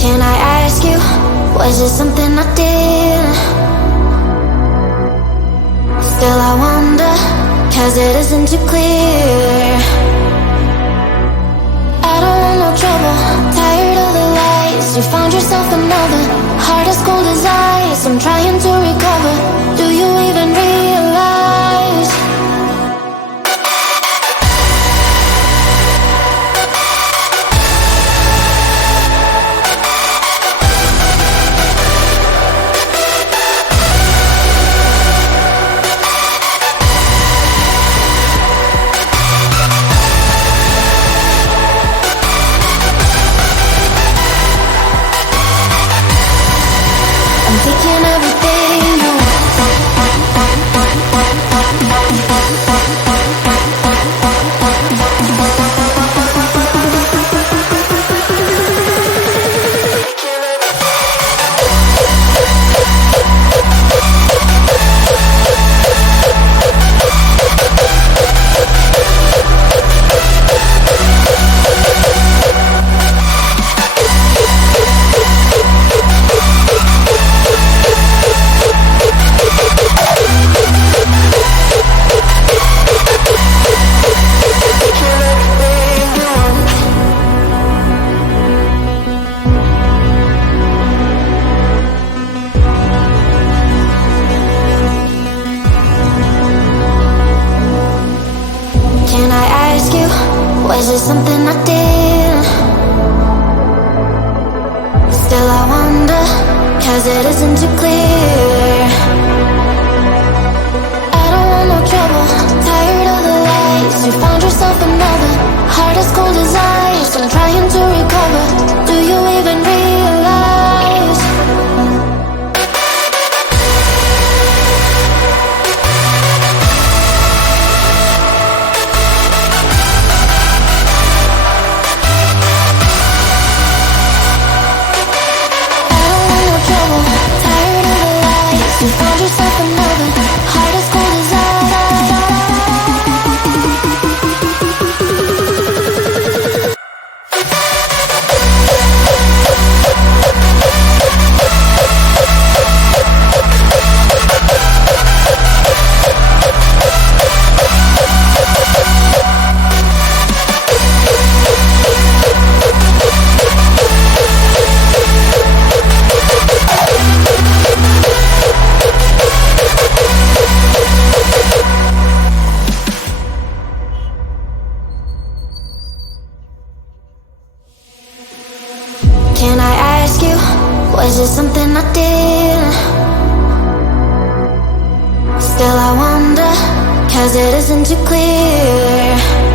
Can I ask you, was it something I did? Still I wonder, cause it isn't too clear. I don't want no trouble, tired of the lies. You found yourself another, heart as cold as ice. I'm trying to recover, do you even realize? I'm thinking everything you Can I ask you, was it something I did? Still I wonder, cause it isn't too clear. I don't want no trouble, tired of the lies. You found yourself another, heart as cold as ice. I'm trying to recover, do you even realize? You found yourself another, heart as cold as ice. Can I ask you, was it something I did? Still I wonder, cause it isn't too clear.